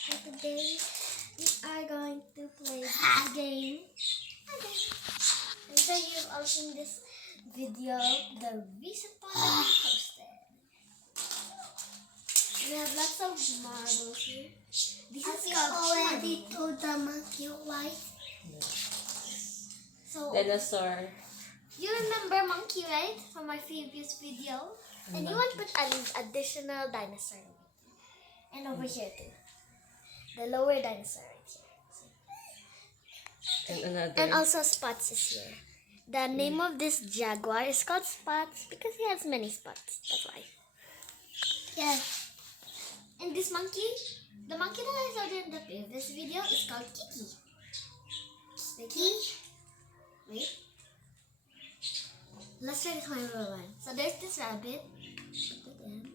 So today we are going to play this game. I'm sure you've all seen this video, the recent one that we posted. We have lots of marbles here. This is called already told the monkey why. So Dinosaur. you remember monkey, right? From my previous video. And you want to put an additional dinosaur. And over here too. The lower dinosaur right here. And another. And also Spots is here. The name of this jaguar is called Spots because he has many spots. That's why. Yes. And this monkey, the monkey that I showed you in the previous video is called Kiki. Kiki? Wait. Let's try this one by one. So there's this rabbit. Put it in.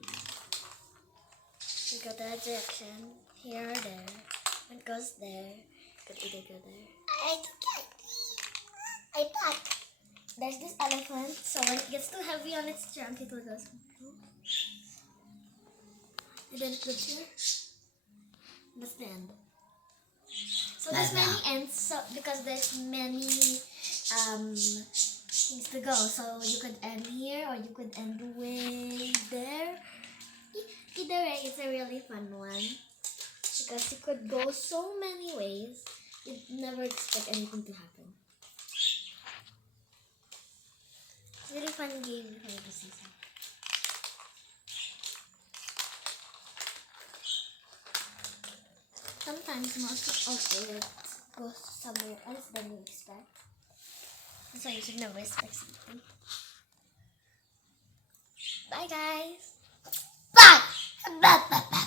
You go that direction. Here or there. When it goes there, it could either go there. I thought. There's this elephant, so when it gets too heavy on its trunk, it will go. And then it goes here. That's the end. So there's many ends, so because there's many things to go. So you could end here, or you could end way there. Either way, it's a really fun one because you could go so many ways. You'd never expect anything to happen. Really fun game for the season. Sometimes most of it goes somewhere else than you expect. That's why you should never expect something. Bye guys! Bye. Bye. Bye. Bye.